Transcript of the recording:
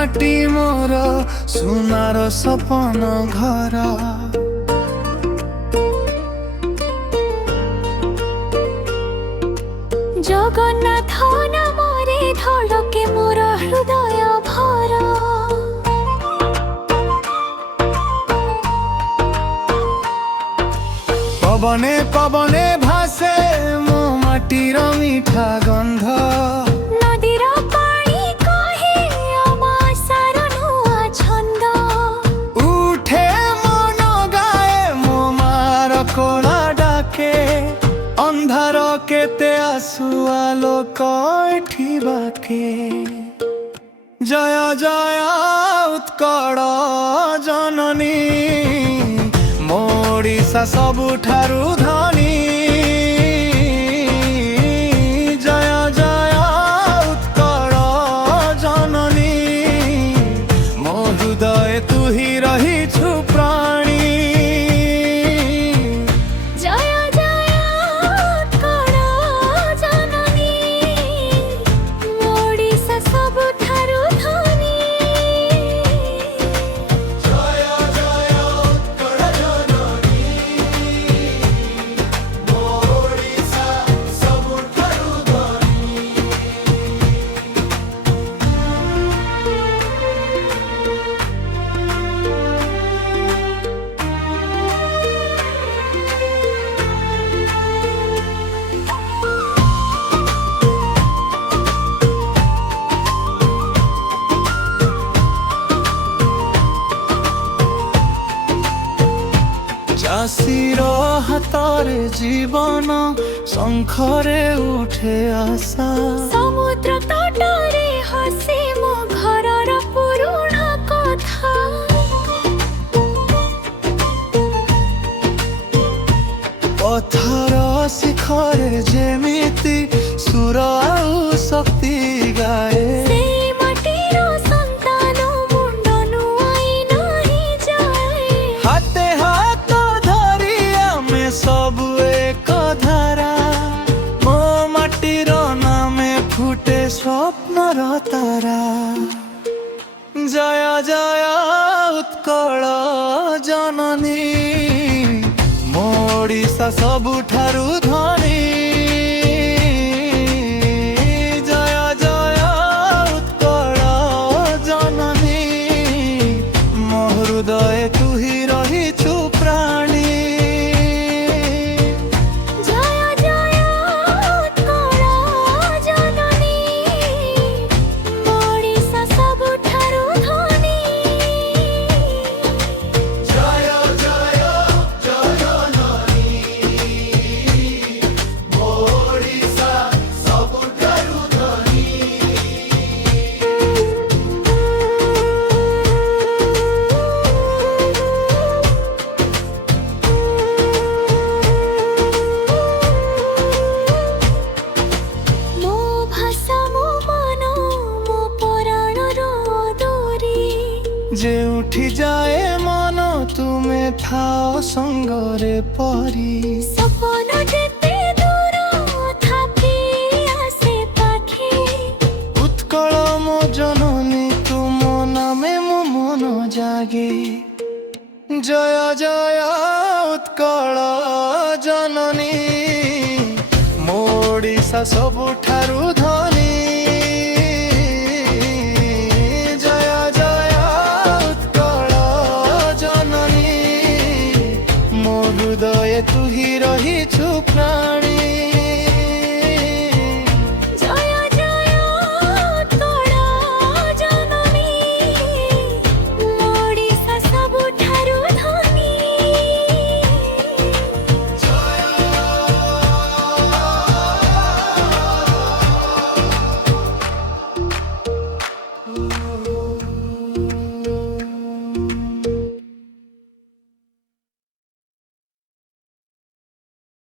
माटी मोर सुनार सपन घर जगन्नाथ नामरे धड़के मोर हृदय भर पवने पवने भासे मो माटीर मीठा गंध नदीर पानी कहे अमासार नुआ छंद उठे मन गाए मो मार कोला डाके अंधार केते आसु आलोक बाके जय जय उत्कल जननी मोड़िसा सबुठारु धनी जय जय उत्कल जननी मो हृदय तु ही रहिछु प्राणी जय जय उत्कल जननी ओडिसा सबुठारु धनी जय जय उत्कल जननी मोड़िसा सबुठारु धनी चाषीर हातरे जीवन शंखरे उठे आशा समुद्र तटरे हसे मो घरर पुरुणा कथा पथर शिखरे जेमिति सुर आउ शक्ति गाए सेई माटीर संतान मुंड नुआई नाही जाए हाथे हाथ धरी आमे सब एक धारा मो माटीर नामे फुटे स्वप्नर तारा जय जय उत्कल जननी मोड़िसा सबुठारु धनी जय जय उत्कल जननी मो हृदय तु ही रहिछु प्राणी जय जय उत्कल जननी ओडिसा सबुठारु धनी जय जय जननी मोड़िसा सबुठारु धनी मो भाषा मो मन मो पराणर दोरी जे उठी जाए मन तुमे थाओ संगरे परी सपन जेते दूर थापी आसे पाखे उत्कल मो जननी तुम नामे मो मन जागे जय जय उत्कल जननी मोड़िसा सबुठारु धनी जय जय उत्कल जननी मो हृदय तु ही रहिछु प्राणी